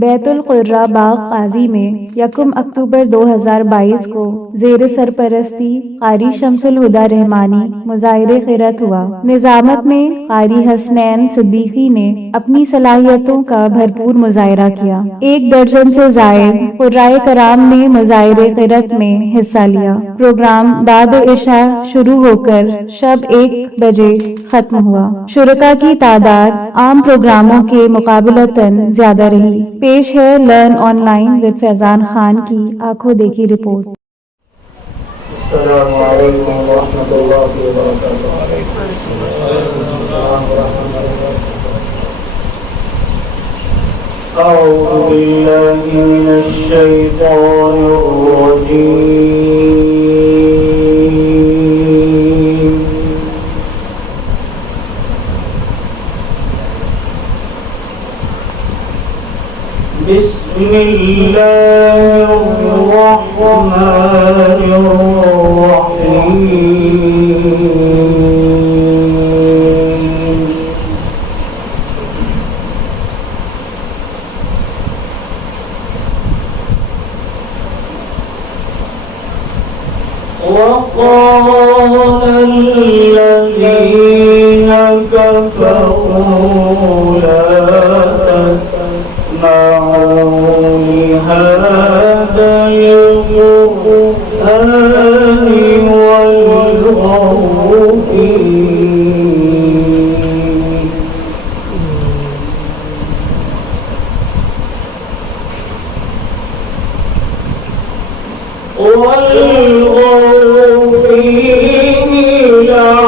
बैतुल कुर्रा बाग काजी में 1 अक्टूबर 2022 को ज़ेर सरपरस्ती कारी शमसुल हुदा रहमानी मुज़ाहिरे क़िरत हुआ। निज़ामत में कारी हसनैन सिद्दीकी ने अपनी सलाहियतों का भरपूर मुज़ाहिरा किया। 1 दर्जन से ज़ायद क़ुर्राए कराम ने मुज़ाहिरे क़िरत में हिस्सा लिया। प्रोग्राम बाद इशा शुरू होकर शब 1 बजे खत्म हुआ। शुरका की तादाद आम प्रोग्रामों के मुकाबलतन ज्यादा रही। पेश है लर्न ऑनलाइन विद फैजान खान की आंखों देखी रिपोर्ट। अस्सलामु अलैकुम वरहमतुल्लाहि वबरकातुहू। अऊज़ु बिल्लाहि मिनश शैतानिर रजीम। وقال الذين كفروا لا تسمعوا لهذا القرآن والغوا فيه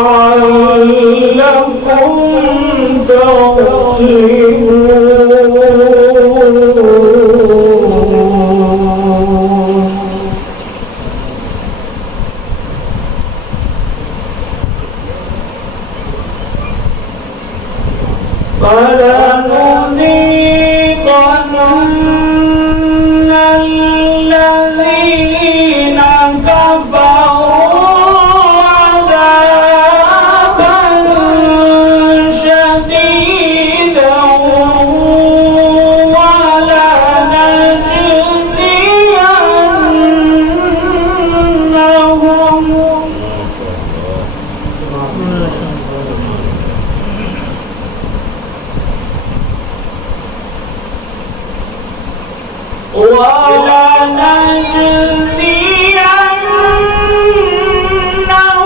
لعلكم تغلبون. فلنذيقن الذين كفروا عذابا شديدا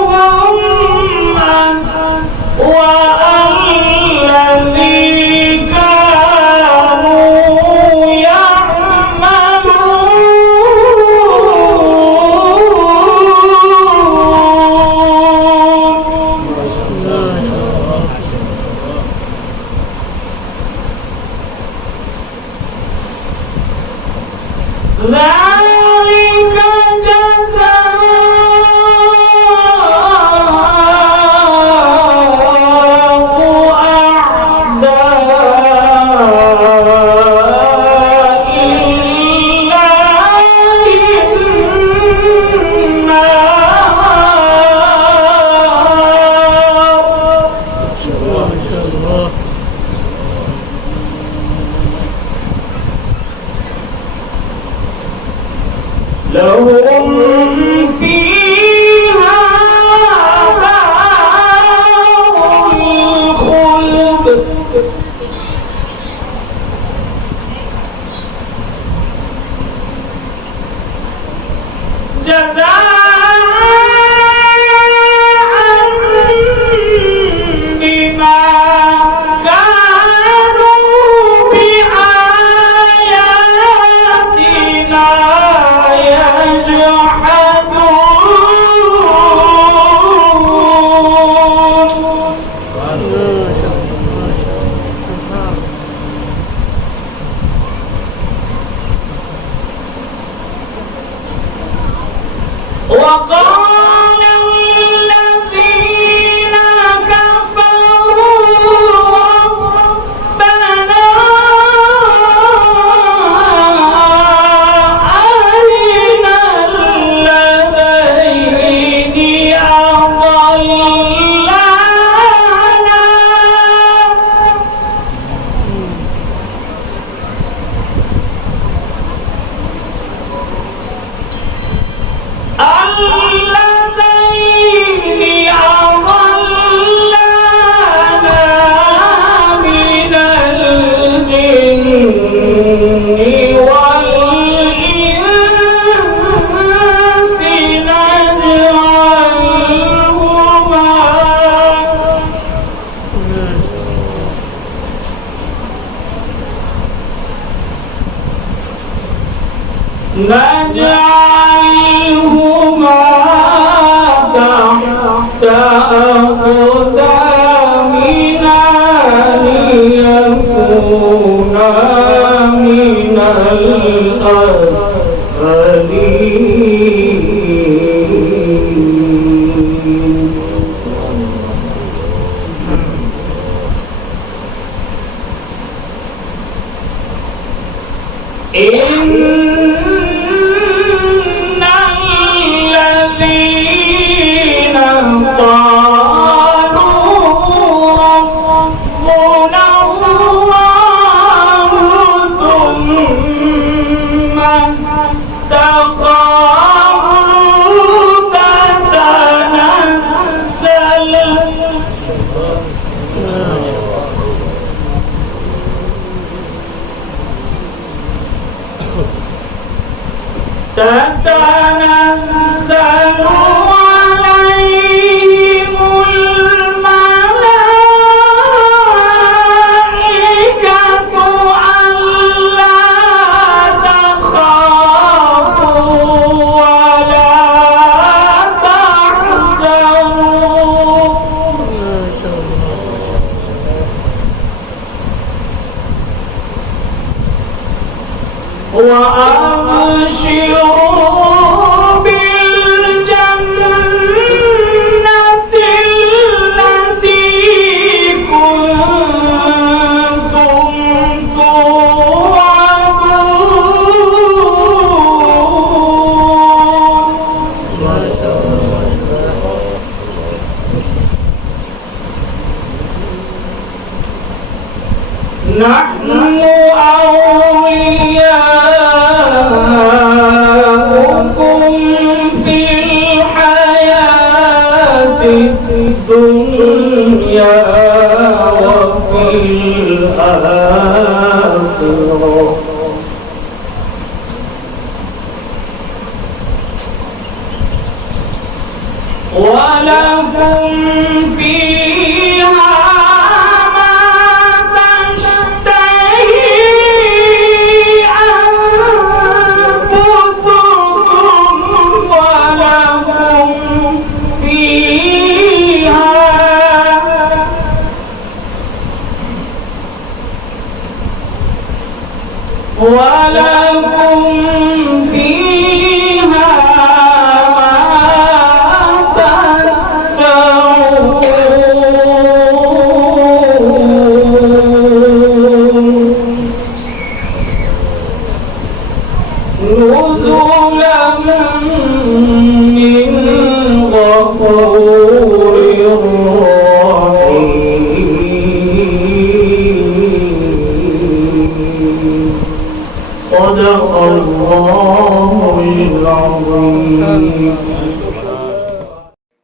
ولنجزينهم أسوأ الذي كانوا يعملون. ذلك جزاء أعداء النار. لهم فيها دار الخلد جزاء بما كانوا بآياتنا يجحدون. نجعلهما تحت أقدامنا ليكونا من الأسفلين. إن الذين قالوا ربنا الله ثم استقاموا تتنزل عليهم الملائكة ألا تخافوا ولا تحزنوا وأبشروا بالجنة التي كنتم توعدون. نحن أولياؤكم في الحياة الدنيا وفي الآخرة ولكم فيها ما تشتهي أنفسكم ولكم فيها نزلا من غفور رحيم. صدق الله العظيم.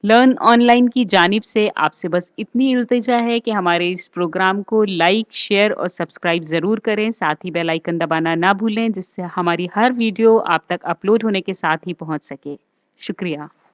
लर्न ऑनलाइन की जानिब से आपसे बस इतनी इल्तिजा है कि हमारे इस प्रोग्राम को लाइक, शेयर और सब्सक्राइब ज़रूर करें। साथ ही बेल आइकन दबाना ना भूलें, जिससे हमारी हर वीडियो आप तक अपलोड होने के साथ ही पहुंच सके। शुक्रिया।